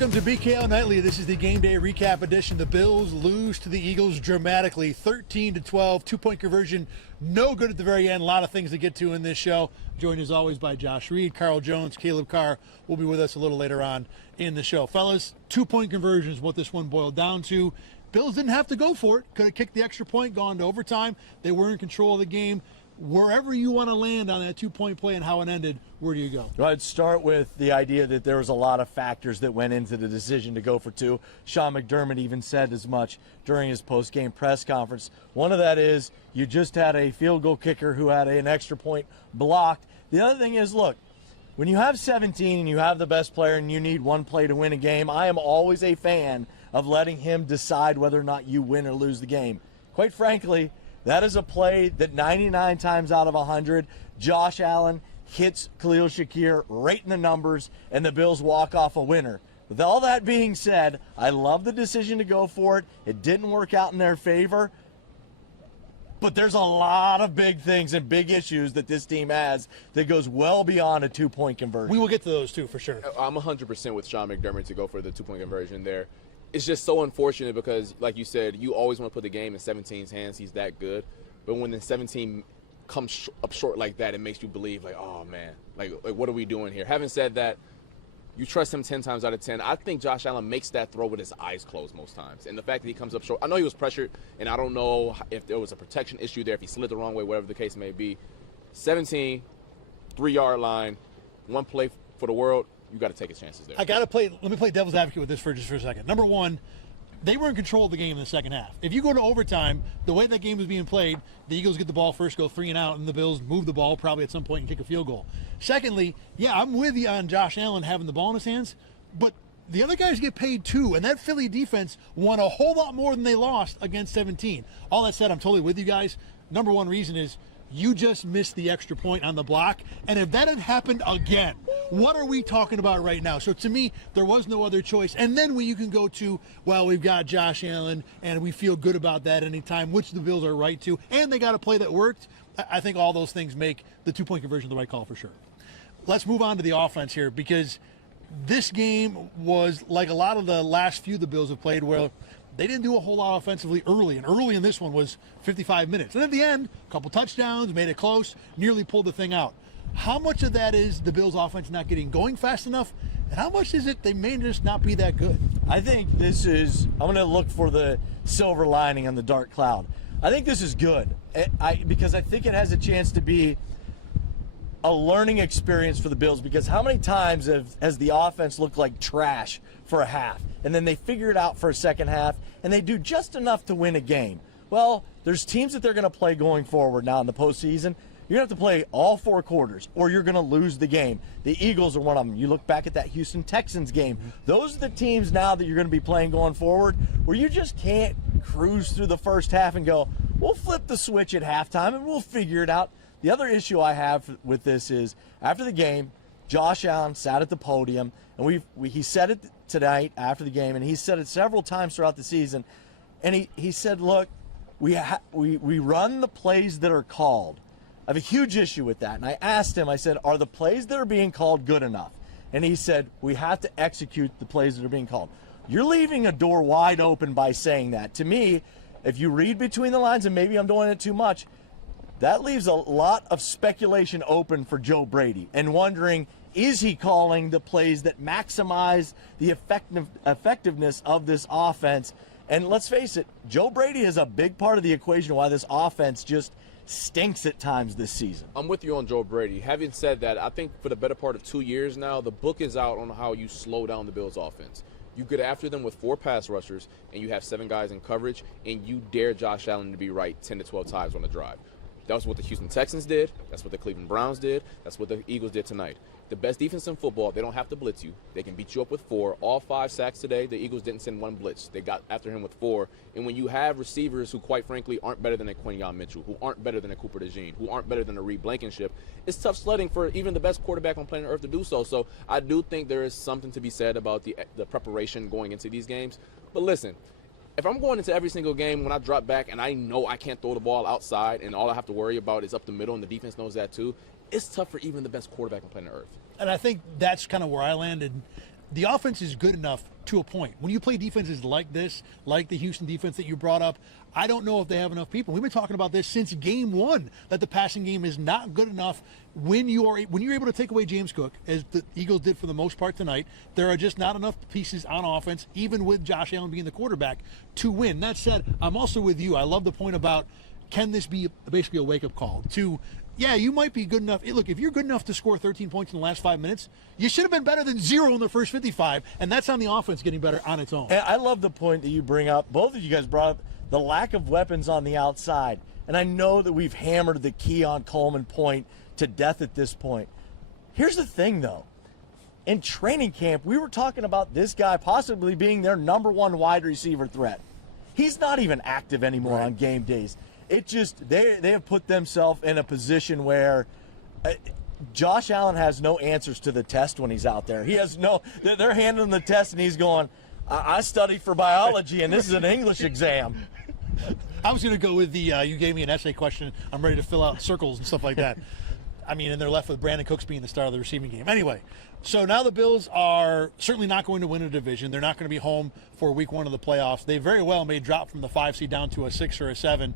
Welcome to BKL Nightly. This is the game day recap edition. The Bills lose to the Eagles dramatically, 13-12, two-point conversion, no good at the very end. A lot of things to get to in this show. Joined as always by Josh Reed, Carl Jones, Caleb Carr will be with us a little later on in the show. Fellas, two-point conversion is what this one boiled down to. Bills didn't have to go for it. Could have kicked the extra point, gone to overtime. They were in control of the game. Wherever you want to land on that two-point play and how it ended, where do you go? Well, I'd start with the idea that there was a lot of factors that went into the decision to go for two. Sean McDermott even said as much during his post-game press conference. One of that is you just had a field goal kicker who had an extra point blocked. The other thing is, look, when you have 17 and you have the best player and you need one play to win a game, I am always a fan of letting him decide whether or not you win or lose the game. Quite frankly, that is a play that 99 times out of 100, Josh Allen hits Khalil Shakir right in the numbers, and the Bills walk off a winner. With all that being said, I love the decision to go for it. It didn't work out in their favor, but there's a lot of big things and big issues that this team has that goes well beyond a two-point conversion. We will get to those too, for sure. I'm 100% with Sean McDermott to go for the two-point conversion there. It's just so unfortunate because, like you said, you always want to put the game in 17's hands. He's that good. But when the 17 comes up short like that, it makes you believe, like, oh, man, like what are we doing here? Having said that, you trust him 10 times out of 10. I think Josh Allen makes that throw with his eyes closed most times. And the fact that he comes up short, I know he was pressured, and I don't know if there was a protection issue there, if he slid the wrong way, whatever the case may be. 17, 3-yard line, one play for the world. You got to take his chances there. Let me play devil's advocate with this for just for a second. Number one, they were in control of the game in the second half. If you go to overtime, the way that game was being played, the Eagles get the ball first, go 3 and out, and the Bills move the ball probably at some point and kick a field goal. Secondly, yeah, I'm with you on Josh Allen having the ball in his hands, but the other guys get paid too, and that Philly defense won a whole lot more than they lost against 17. All that said, I'm totally with you guys. Number one reason is you just missed the extra point on the block, and if that had happened again, what are we talking about right now? So to me, there was no other choice. And then when you can go to, well, we've got Josh Allen, and we feel good about that anytime, which the Bills are right to, and they got a play that worked. I think all those things make the two-point conversion the right call for sure. Let's move on to the offense here, because this game was like a lot of the last few the Bills have played where they didn't do a whole lot offensively early, and early in this one was 55 minutes. And at the end, a couple touchdowns, made it close, nearly pulled the thing out. How much of that is the Bills' offense not getting going fast enough, and how much is it they may just not be that good? I think this is, I'm going to look for the silver lining on the dark cloud. I think this is good because I think it has a chance to be a learning experience for the Bills, because how many times has the offense looked like trash for a half, and then they figure it out for a second half, and they do just enough to win a game? Well, there's teams that they're going to play going forward now in the postseason. You're going to have to play all 4 quarters, or you're going to lose the game. The Eagles are one of them. You look back at that Houston Texans game. Those are the teams now that you're going to be playing going forward, where you just can't cruise through the first half and go, we'll flip the switch at halftime and we'll figure it out. The other issue I have with this is, after the game, Josh Allen sat at the podium, and he said it tonight after the game, and he said it several times throughout the season, and he said, look, we run the plays that are called. I have a huge issue with that. And I asked him, I said, are the plays that are being called good enough? And he said, we have to execute the plays that are being called. You're leaving a door wide open by saying that. To me, if you read between the lines, and maybe I'm doing it too much, that leaves a lot of speculation open for Joe Brady and wondering, is he calling the plays that maximize the effectiveness of this offense? And let's face it, Joe Brady is a big part of the equation why this offense just stinks at times this season. I'm with you on Joe Brady. Having said that, I think for the better part of 2 years now, the book is out on how you slow down the Bills' offense. You get after them with 4 pass rushers, and you have 7 guys in coverage, and you dare Josh Allen to be right 10 to 12 times on the drive. That was what the Houston Texans did. That's what the Cleveland Browns did. That's what the Eagles did tonight. The best defense in football, they don't have to blitz you. They can beat you up with 4. All 5 sacks today, the Eagles didn't send 1 blitz. They got after him with 4. And when you have receivers who, quite frankly, aren't better than a Quinyon Mitchell, who aren't better than a Cooper DeJean, who aren't better than a Reed Blankenship, it's tough sledding for even the best quarterback on planet Earth to do so. So I do think there is something to be said about the preparation going into these games. But listen, if I'm going into every single game when I drop back and I know I can't throw the ball outside and all I have to worry about is up the middle and the defense knows that too, it's tough for even the best quarterback on planet Earth. And I think that's kind of where I landed. the offense is good enough to a point. When you play defenses like this, like the Houston defense that you brought up, I don't know if they have enough people. We've been talking about this since game one, that the passing game is not good enough when you're able to take away James Cook, as the Eagles did for the most part tonight. There are just not enough pieces on offense, even with Josh Allen being the quarterback, to win. That said, I'm also with you. I love the point about, can this be basically a wake-up call to, yeah, you might be good enough. Look, if you're good enough to score 13 points in the last 5 minutes, you should have been better than 0 in the first 55, and that's on the offense getting better on its own. And I love the point that you bring up. Both of you guys brought up the lack of weapons on the outside. And I know that we've hammered the Keon Coleman point to death at this point. Here's the thing, though. In training camp, we were talking about this guy possibly being their number 1 wide receiver threat. He's not even active anymore on game days. It just, they have put themselves in a position where Josh Allen has no answers to the test when he's out there. He has no, they're handing him the test and he's going, I studied for biology and this is an English exam. I was going to go with the, you gave me an essay question. I'm ready to fill out circles and stuff like that. I mean, and they're left with Brandon Cooks being the star of the receiving game. Anyway, so now the Bills are certainly not going to win a division. They're not going to be home for week 1 of the playoffs. They very well may drop from the 5 seed down to a 6 or a 7.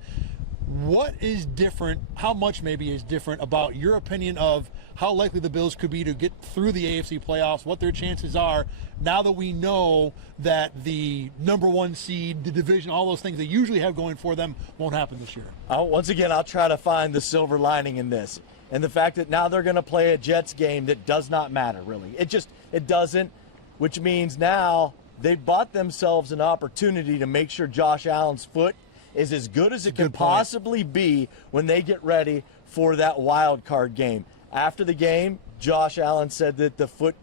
What is different, how much maybe is different about your opinion of how likely the Bills could be to get through the AFC playoffs, what their chances are, now that we know that the number 1 seed, the division, all those things they usually have going for them won't happen this year? Once again, I'll try to find the silver lining in this. And the fact that now they're going to play a Jets game that does not matter, really. It doesn't, which means now they've bought themselves an opportunity to make sure Josh Allen's foot is as good as it can possibly be when they get ready for that wild card game. After the game, Josh Allen said that the foot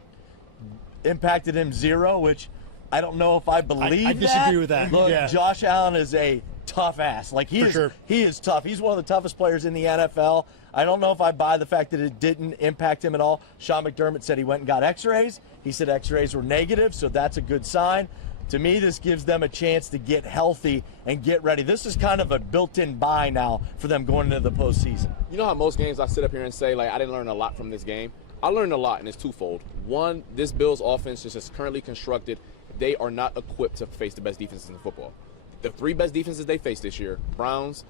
impacted him 0, which I don't know if I believe I disagree with that. Look, yeah. Josh Allen is a tough ass. Like, he is tough. He's one of the toughest players in the NFL. I don't know if I buy the fact that it didn't impact him at all. Sean McDermott said he went and got x-rays. He said x-rays were negative, so that's a good sign. To me, this gives them a chance to get healthy and get ready. This is kind of a built-in bye now for them going into the postseason. You know how most games I sit up here and say, like, I didn't learn a lot from this game? I learned a lot, and it's twofold. One, this Bills offense is just currently constructed. They are not equipped to face the best defenses in football. The 3 best defenses they faced this year, Browns,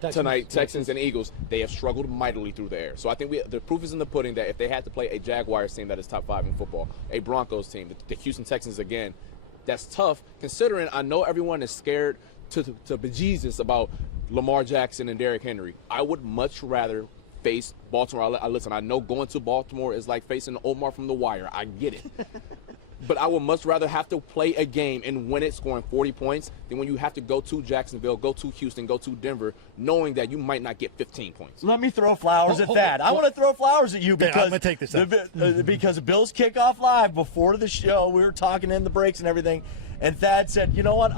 Texans, and Eagles, they have struggled mightily through the air. So I think the proof is in the pudding that if they had to play a Jaguars team that is top 5 in football, a Broncos team, the Houston Texans again, that's tough, considering I know everyone is scared to bejesus about Lamar Jackson and Derrick Henry. I would much rather face Baltimore. Listen, I know going to Baltimore is like facing Omar from The Wire. I get it. But I would much rather have to play a game and win it scoring 40 points than when you have to go to Jacksonville, go to Houston, go to Denver, knowing that you might not get 15 points. Let me throw flowers at that. I want to throw flowers at you because I'm gonna take this because Bills Kickoff Live before the show, we were talking in the breaks and everything, and Thad said, you know what,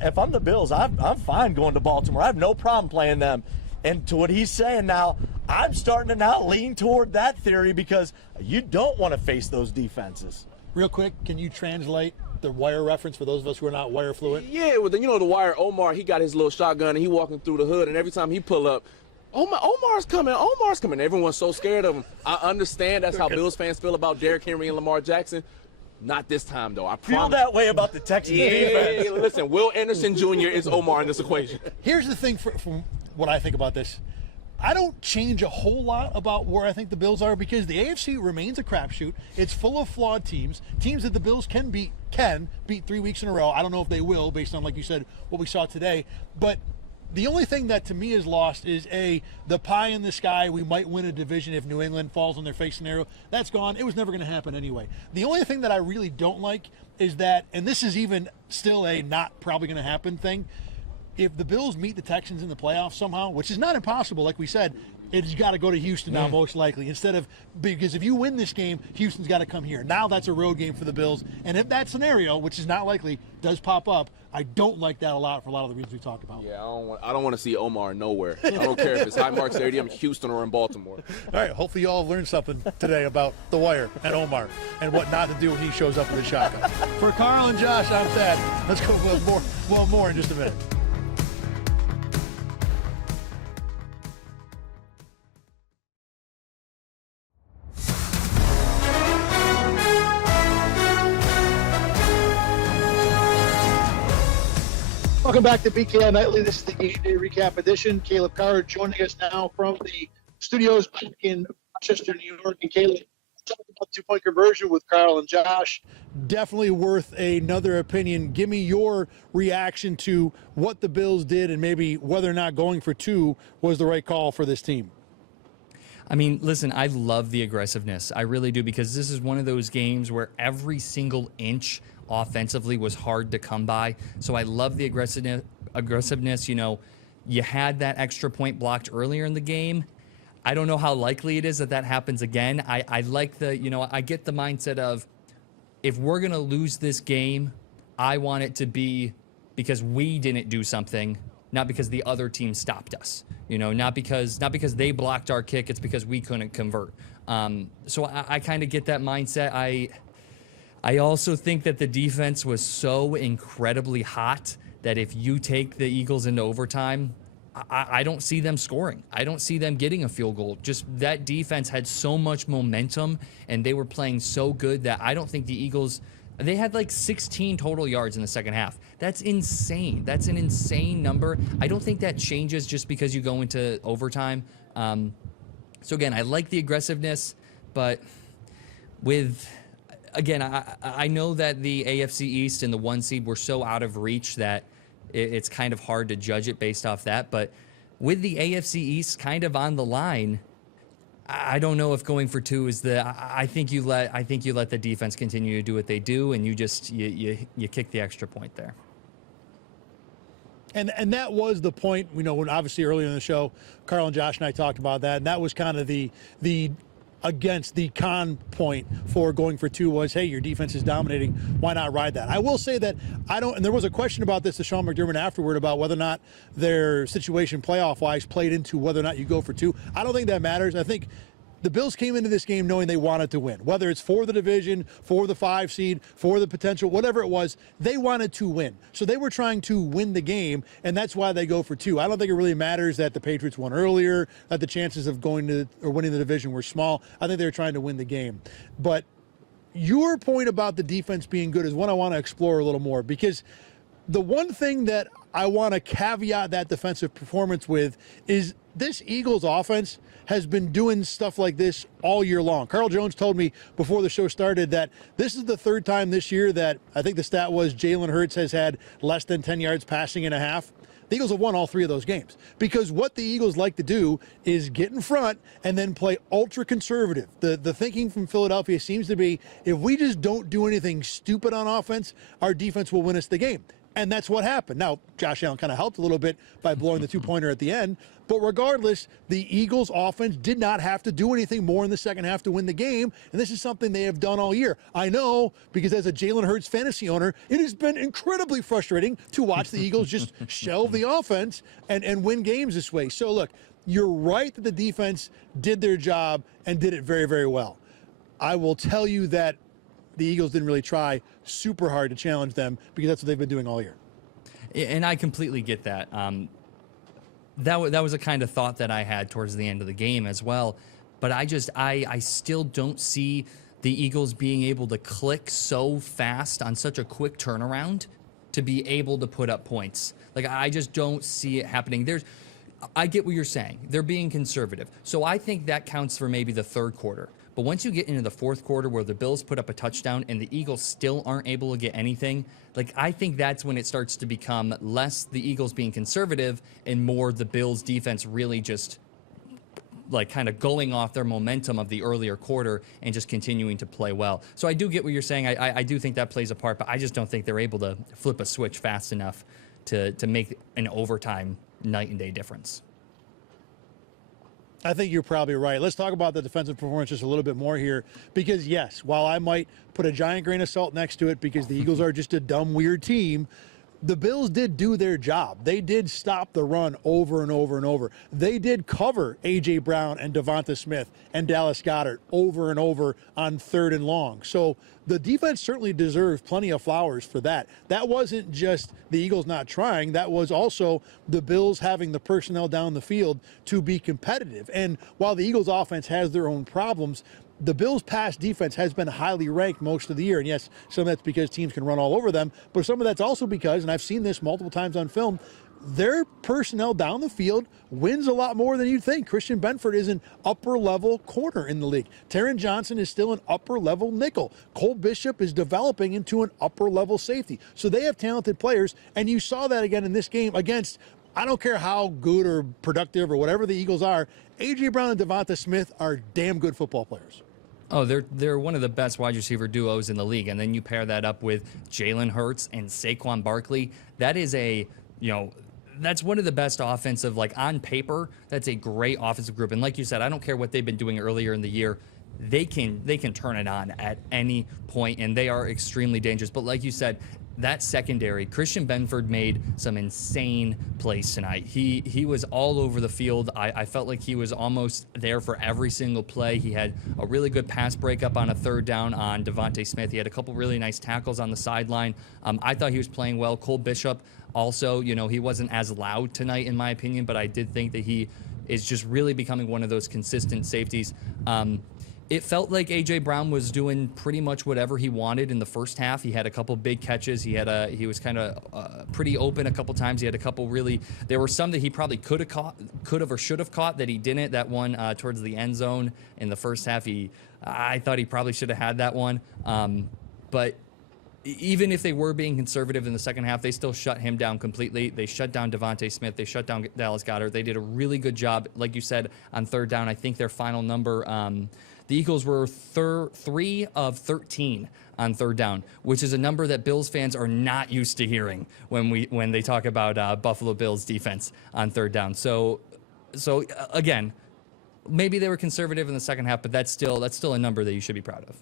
if I'm the Bills, I'm fine going to Baltimore. I have no problem playing them. And to what he's saying now, I'm starting to now lean toward that theory because you don't want to face those defenses. Real quick, can you translate the Wire reference for those of us who are not Wire fluent? Yeah, well, you know the Wire, Omar, he got his little shotgun and he walking through the hood, and every time he pull up, Omar's coming. Everyone's so scared of him. I understand that's how Bills fans feel about Derrick Henry and Lamar Jackson. Not this time, though. I promise. Feel that way about the Texans defense. Listen, Will Anderson Jr. is Omar in this equation. Here's the thing from what I think about this. I don't change a whole lot about where I think the Bills are because the AFC remains a crapshoot. It's full of flawed teams that the Bills can beat 3 weeks in a row. I don't know if they will based on, like you said, what we saw today. But the only thing that to me is lost is the pie in the sky. We might win a division if New England falls on their face scenario. That's gone. It was never going to happen anyway. The only thing that I really don't like is that, and this is even still a not probably going to happen thing, if the Bills meet the Texans in the playoffs somehow, which is not impossible, like we said, it's got to go to Houston now, most likely, because if you win this game, Houston's got to come here. Now that's a road game for the Bills. And if that scenario, which is not likely, does pop up, I don't like that a lot for a lot of the reasons we talked about. Yeah, I don't want to see Omar nowhere. I don't care if it's Highmark Stadium, Houston, or in Baltimore. All right, hopefully you all have learned something today about The Wire and Omar and what not to do when he shows up with a shotgun. For Carl and Josh, I'm Thad. Let's go with more in just a minute. Welcome back to BKL Nightly. This is the Game Day Recap Edition. Caleb Carr joining us now from the studios back in Rochester, New York. And Caleb, talking about two-point conversion with Carl and Josh. Definitely worth another opinion. Give me your reaction to what the Bills did and maybe whether or not going for two was the right call for this team. I mean, listen, I love the aggressiveness. I really do, because this is one of those games where every single inch offensively was hard to come by. So I love the aggressiveness. You know, you had that extra point blocked earlier in the game. I don't know how likely it is that that happens again. I like the, you know, I get the mindset of, if we're going to lose this game, I want it to be because we didn't do something, not because the other team stopped us. You know, not because they blocked our kick, it's because we couldn't convert. So I kind of get that mindset. I also think that the defense was so incredibly hot that if you take the Eagles into overtime, I don't see them scoring. I don't see them getting a field goal. Just that defense had so much momentum, and they were playing so good that I don't think the Eagles, they had like 16 total yards in the second half. That's insane. That's an insane number. I don't think that changes just because you go into overtime. So again, I like the aggressiveness, but again, I know that the AFC East and the 1 seed were so out of reach that it's kind of hard to judge it based off that. But with the AFC East kind of on the line, I don't know if going for two is I think you let the defense continue to do what they do, and you kick the extra point there. And that was the point, you know, when obviously earlier in the show, Carl and Josh and I talked about that, and that was kind of the against the con point for going for two was, hey, your defense is dominating, why not ride that? I will say that and there was a question about this to Sean McDermott afterward about whether or not their situation playoff-wise played into whether or not you go for two. I don't think that matters. I think the Bills came into this game knowing they wanted to win. Whether it's for the division, for the 5 seed, for the potential, whatever it was, they wanted to win. So they were trying to win the game, and that's why they go for two. I don't think it really matters that the Patriots won earlier, that the chances of going to or winning the division were small. I think they were trying to win the game. But your point about the defense being good is one I want to explore a little more, because the one thing that I want to caveat that defensive performance with is this Eagles offense has been doing stuff like this all year long. Carl Jones told me before the show started that this is the third time this year that I think the stat was Jalen Hurts has had less than 10 yards passing in a half. The Eagles have won all 3 of those games because what the Eagles like to do is get in front and then play ultra conservative. The thinking from Philadelphia seems to be, if we just don't do anything stupid on offense, our defense will win us the game. And that's what happened. Now, Josh Allen kind of helped a little bit by blowing the two-pointer at the end. But regardless, the Eagles' offense did not have to do anything more in the second half to win the game. And this is something they have done all year. I know, because as a Jalen Hurts fantasy owner, it has been incredibly frustrating to watch the Eagles just shelve the offense and win games this way. So, look, you're right that the defense did their job and did it very, very well. I will tell you that the Eagles didn't really try super hard to challenge them because that's what they've been doing all year. And I completely get that. That was a kind of thought that I had towards the end of the game as well. But I still don't see the Eagles being able to click so fast on such a quick turnaround to be able to put up points. Like, I just don't see it happening. I get what you're saying. They're being conservative. So I think that counts for maybe the third quarter. But once you get into the fourth quarter where the Bills put up a touchdown and the Eagles still aren't able to get anything, like, I think that's when it starts to become less the Eagles being conservative and more the Bills defense really just like kind of going off their momentum of the earlier quarter and just continuing to play well. So I do get what you're saying. I do think that plays a part, but I just don't think they're able to flip a switch fast enough to make an overtime night and day difference. I think you're probably right. Let's talk about the defensive performance just a little bit more here, because yes, while I might put a giant grain of salt next to it because the Eagles are just a dumb, weird team, the Bills did do their job. They did stop the run over and over and over. They did cover A.J. Brown and Devonta Smith and Dallas Goedert over and over on 3rd and long. So the defense certainly deserves plenty of flowers for that. That wasn't just the Eagles not trying. That was also the Bills having the personnel down the field to be competitive. And while the Eagles offense has their own problems, the Bills' pass defense has been highly ranked most of the year. And yes, some of that's because teams can run all over them, but some of that's also because, and I've seen this multiple times on film, their personnel down the field wins a lot more than you'd think. Christian Benford is an upper-level corner in the league. Taron Johnson is still an upper-level nickel. Cole Bishop is developing into an upper-level safety. So they have talented players, and you saw that again in this game against, I don't care how good or productive or whatever the Eagles are, A.J. Brown and Devonta Smith are damn good football players. Oh, they're one of the best wide receiver duos in the league, and then you pair that up with Jalen Hurts and Saquon Barkley. That is that's one of the best offensive, like on paper, that's a great offensive group. And like you said, I don't care what they've been doing earlier in the year. They can turn it on at any point, and they are extremely dangerous. But like you said, that secondary, Christian Benford made some insane plays tonight. He was all over the field. I felt like he was almost there for every single play. He had a really good pass breakup on a third down on Devonta Smith. He had a couple really nice tackles on the sideline. I thought he was playing well. Cole Bishop also, he wasn't as loud tonight in my opinion, but I did think that he is just really becoming one of those consistent safeties. It felt like A.J. Brown was doing pretty much whatever he wanted in the first half. He had a couple big catches. He was kind of pretty open a couple times. He had a couple there were some that he probably could have or should have caught that he didn't. That one towards the end zone in the first half, I thought he probably should have had that one. But even if they were being conservative in the second half, they still shut him down completely. They shut down Devonta Smith. They shut down Dallas Goedert. They did a really good job, like you said, on third down. I think their final number, the Eagles were 3 of 13 on third down, which is a number that Bills fans are not used to hearing when they talk about Buffalo Bills defense on third down. So again, maybe they were conservative in the second half, but that's still a number that you should be proud of.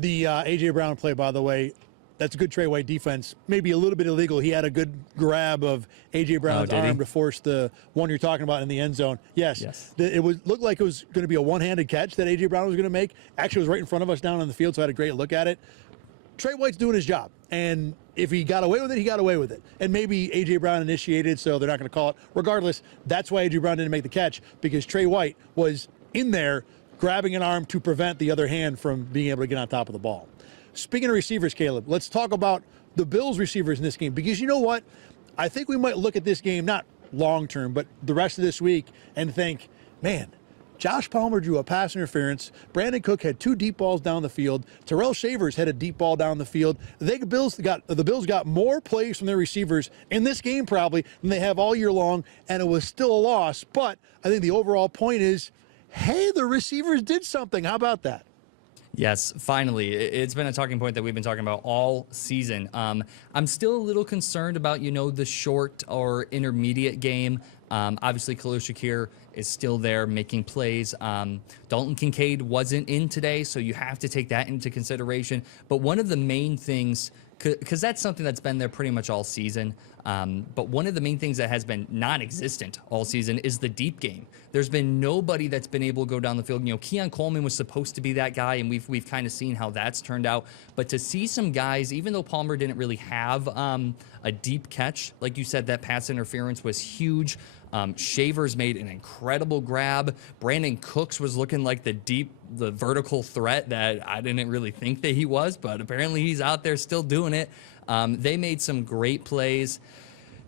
The A.J. Brown play, by the way, that's a good Trey White defense. Maybe a little bit illegal. He had a good grab of A.J. Brown's arm to force the one you're talking about in the end zone. Yes. It looked like it was going to be a one-handed catch that A.J. Brown was going to make. Actually, it was right in front of us down on the field, so I had a great look at it. Trey White's doing his job, and if he got away with it, he got away with it. And maybe A.J. Brown initiated, so they're not going to call it. Regardless, that's why A.J. Brown didn't make the catch, because Trey White was in there grabbing an arm to prevent the other hand from being able to get on top of the ball. Speaking of receivers, Caleb, let's talk about the Bills receivers in this game, because you know what? I think we might look at this game, not long-term, but the rest of this week, and think, man, Josh Palmer drew a pass interference. Brandon Cook had 2 deep balls down the field. Terrell Shavers had a deep ball down the field. The Bills got more plays from their receivers in this game probably than they have all year long, and it was still a loss. But I think the overall point is, hey, the receivers did something. How about that? Yes, finally. It's been a talking point that we've been talking about all season. I'm still a little concerned about, the short or intermediate game. Obviously, Khalil Shakir is still there making plays. Dalton Kincaid wasn't in today, so you have to take that into consideration. But one of the main things, because that's something that's been there pretty much all season, but one of the main things that has been non-existent all season is the deep game. There's been nobody that's been able to go down the field. Keon Coleman was supposed to be that guy, and we've kind of seen how that's turned out. But to see some guys, even though Palmer didn't really have a deep catch, like you said, that pass interference was huge. Shavers made an incredible grab. Brandon Cooks was looking like the vertical threat that I didn't really think that he was, but apparently he's out there still doing it. They made some great plays.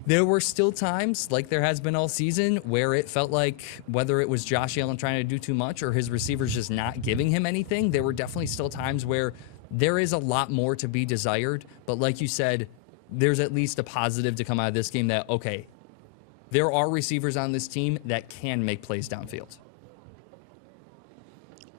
There were still times, like there has been all season, where it felt like whether it was Josh Allen trying to do too much or his receivers just not giving him anything, there were definitely still times where there is a lot more to be desired. But like you said, there's at least a positive to come out of this game that, okay, there are receivers on this team that can make plays downfield.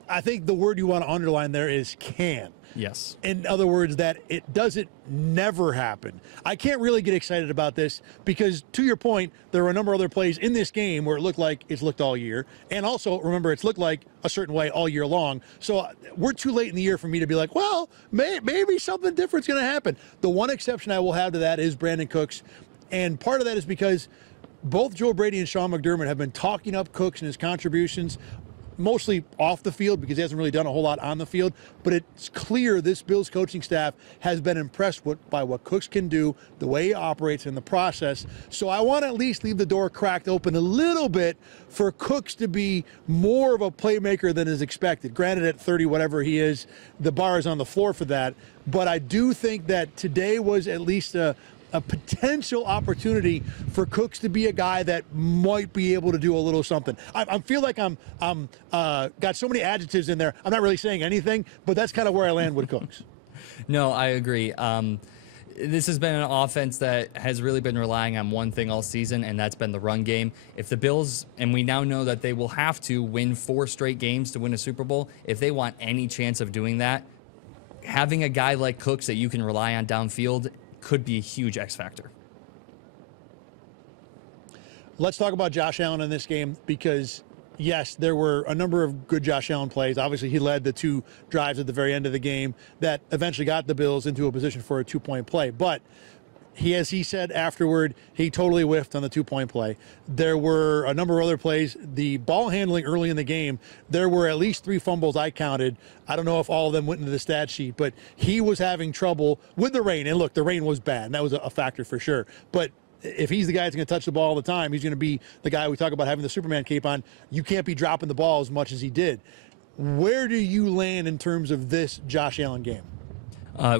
I think the word you want to underline there is can. Yes. In other words, that it doesn't never happen. I can't really get excited about this because, to your point, there were a number of other plays in this game where it looked like it's looked all year. And also, remember, it's looked like a certain way all year long. So we're too late in the year for me to be like, well, maybe something different's going to happen. The one exception I will have to that is Brandon Cooks. And part of that is because both Joe Brady and Sean McDermott have been talking up Cooks and his contributions mostly off the field because he hasn't really done a whole lot on the field, but it's clear this Bills coaching staff has been impressed by what Cooks can do, the way he operates in the process. So I want to at least leave the door cracked open a little bit for Cooks to be more of a playmaker than is expected. Granted, at 30, whatever he is, the bar is on the floor for that. But I do think that today was at least a potential opportunity for Cooks to be a guy that might be able to do a little something. I feel like I'm got so many adjectives in there. I'm not really saying anything, but that's kind of where I land with Cooks. No, I agree. This has been an offense that has really been relying on one thing all season, and that's been the run game. If the Bills, and we now know that they will have to win 4 straight games to win a Super Bowl, if they want any chance of doing that, having a guy like Cooks that you can rely on downfield could be a huge X factor. Let's talk about Josh Allen in this game because, yes, there were a number of good Josh Allen plays. Obviously, he led the 2 drives at the very end of the game that eventually got the Bills into a position for a 2-point play. But as he said afterward, he totally whiffed on the 2-point play. There were a number of other plays. The ball handling early in the game, there were at least 3 fumbles I counted. I don't know if all of them went into the stat sheet, but he was having trouble with the rain. And look, the rain was bad, and that was a factor for sure. But if he's the guy that's going to touch the ball all the time, he's going to be the guy we talk about having the Superman cape on. You can't be dropping the ball as much as he did. Where do you land in terms of this Josh Allen game?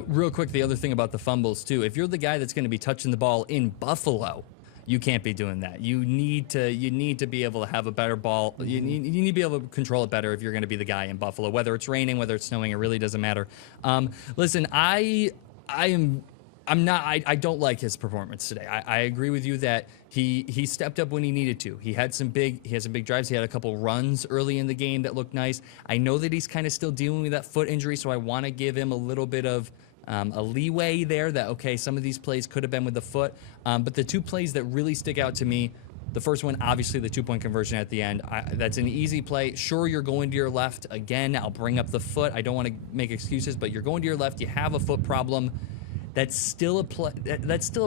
Real quick, the other thing about the fumbles, too. If you're the guy that's going to be touching the ball in Buffalo, you can't be doing that. You need to be able to have a better ball. You need to be able to control it better if you're going to be the guy in Buffalo. Whether it's raining, whether it's snowing, it really doesn't matter. Listen, I don't like his performance today. I agree with you that he stepped up when he needed to. He had some big drives. He had a couple runs early in the game that looked nice. I know that he's kind of still dealing with that foot injury, so I want to give him a little bit of a leeway there that, okay, some of these plays could have been with the foot. But the 2 plays that really stick out to me, the first one, obviously the 2-point conversion at the end. That's an easy play. Sure, you're going to your left. Again, I'll bring up the foot. I don't want to make excuses, but you're going to your left. You have a foot problem. That's still a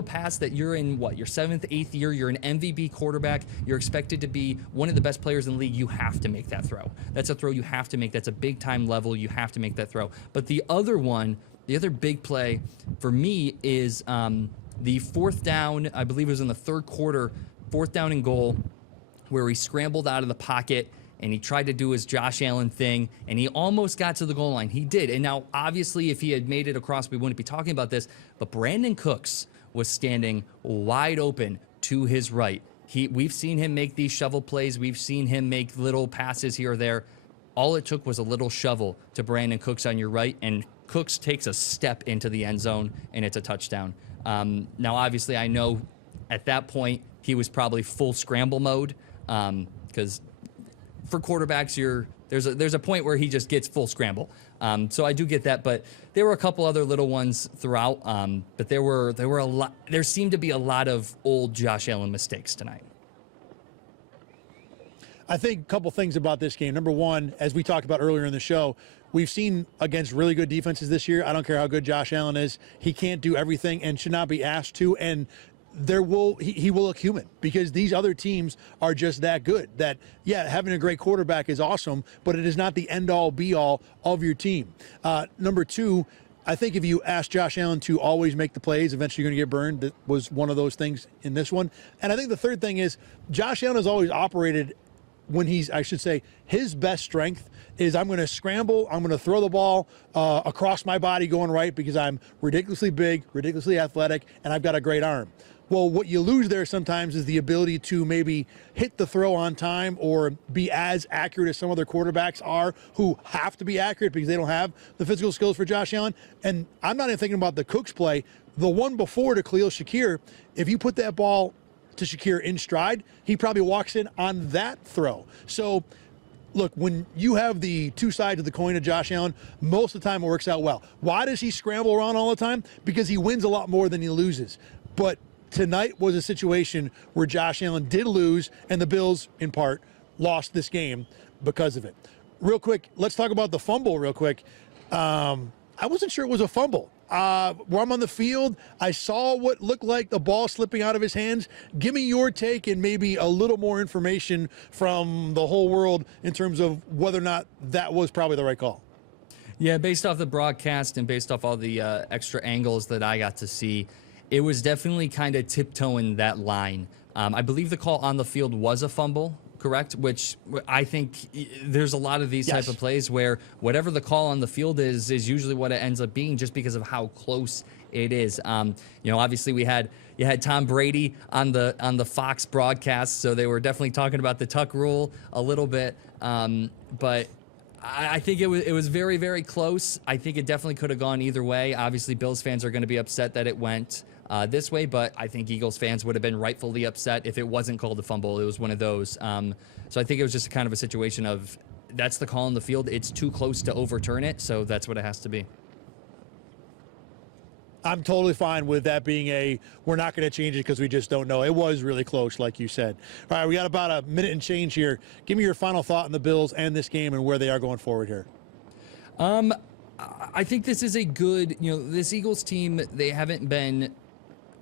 pass that you're in, your 7th, 8th year. You're an MVP quarterback. You're expected to be one of the best players in the league. You have to make that throw. That's a throw you have to make. That's a big-time level. You have to make that throw. But the other big play for me is the 4th down, I believe it was in the 3rd quarter, 4th down and goal, where he scrambled out of the pocket and he tried to do his Josh Allen thing, and he almost got to the goal line. He did. And now, obviously, if he had made it across, we wouldn't be talking about this, but Brandon Cooks was standing wide open to his right. We've seen him make these shovel plays. We've seen him make little passes here or there. All it took was a little shovel to Brandon Cooks on your right, and Cooks takes a step into the end zone, and it's a touchdown. Now, obviously, I know at that point he was probably full scramble mode because for quarterbacks, there's a point where he just gets full scramble. So I do get that, but there were a couple other little ones throughout. But there were a lot. There seemed to be a lot of old Josh Allen mistakes tonight. I think a couple things about this game. Number one, as we talked about earlier in the show, we've seen against really good defenses this year. I don't care how good Josh Allen is. He can't do everything and should not be asked to. And he will look human because these other teams are just that good. That, yeah, having a great quarterback is awesome, but it is not the end-all, be-all of your team. Number two, I think if you ask Josh Allen to always make the plays, eventually you're going to get burned. That was one of those things in this one. And I think the third thing is Josh Allen has always operated when his best strength is I'm going to scramble, I'm going to throw the ball across my body going right because I'm ridiculously big, ridiculously athletic, and I've got a great arm. Well, what you lose there sometimes is the ability to maybe hit the throw on time or be as accurate as some other quarterbacks are who have to be accurate because they don't have the physical skills for Josh Allen. And I'm not even thinking about the Cooks play. The one before to Khalil Shakir, if you put that ball to Shakir in stride, he probably walks in on that throw. So, look, when you have the 2 sides of the coin of Josh Allen, most of the time it works out well. Why does he scramble around all the time? Because he wins a lot more than he loses. But tonight was a situation where Josh Allen did lose, and the Bills, in part, lost this game because of it. Real quick, let's talk about the fumble real quick. I wasn't sure it was a fumble. Where I'm on the field, I saw what looked like the ball slipping out of his hands. Give me your take and maybe a little more information from the whole world in terms of whether or not that was probably the right call. Yeah, based off the broadcast and based off all the extra angles that I got to see, it was definitely kind of tiptoeing that line. I believe the call on the field was a fumble, correct? Which I think there's a lot of these Yes. type of plays where whatever the call on the field is usually what it ends up being, just because of how close it is. Obviously you had Tom Brady on the Fox broadcast, so they were definitely talking about the tuck rule a little bit, but I think it was very, very close. I think it definitely could have gone either way. Obviously, Bills fans are going to be upset that it went this way, but I think Eagles fans would have been rightfully upset if it wasn't called a fumble. It was one of those. So I think it was just kind of a situation of that's the call on the field. It's too close to overturn it, so that's what it has to be. I'm totally fine with that being we're not going to change it because we just don't know. It was really close, like you said. All right, we got about a minute and change here. Give me your final thought on the Bills and this game and where they are going forward here. I think this is a good, this Eagles team, they haven't been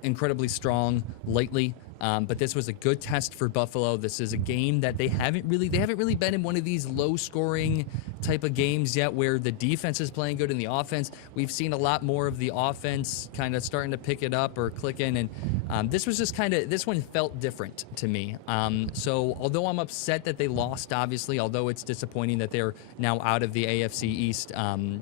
incredibly strong lately. But this was a good test for Buffalo. This is a game that they haven't really been in one of these low-scoring type of games yet, where the defense is playing good and the offense. We've seen a lot more of the offense kind of starting to pick it up or click in, and this was just this one felt different to me. So although I'm upset that they lost, obviously, although it's disappointing that they're now out of the AFC East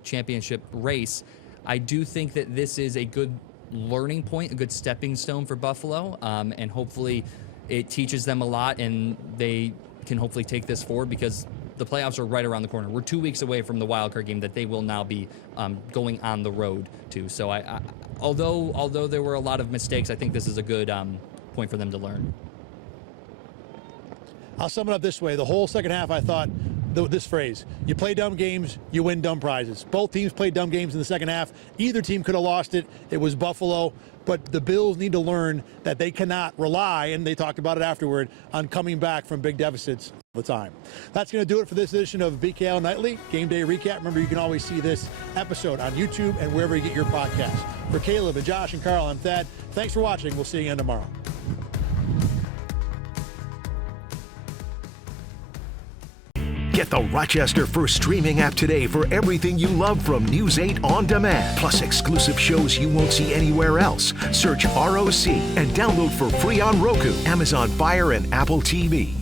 championship race, I do think that this is a good learning point, a good stepping stone for Buffalo, and hopefully it teaches them a lot and they can hopefully take this forward, because the playoffs are right around the corner. We're 2 weeks away from the wild card game that they will now be going on the road to. So although there were a lot of mistakes, I think this is a good point for them to learn. I'll sum it up this way. The whole second half, I thought this phrase: you play dumb games, you win dumb prizes. Both teams played dumb games in the second half. Either team could have lost it. It was Buffalo. But the Bills need to learn that they cannot rely, and they talked about it afterward, on coming back from big deficits all the time. That's going to do it for this edition of BKL Nightly Game Day Recap. Remember, you can always see this episode on YouTube and wherever you get your podcasts. For Caleb and Josh and Carl, I'm Thad. Thanks for watching. We'll see you again tomorrow. Get the Rochester First streaming app today for everything you love from News 8 On Demand, plus exclusive shows you won't see anywhere else. Search ROC and download for free on Roku, Amazon Fire, and Apple TV.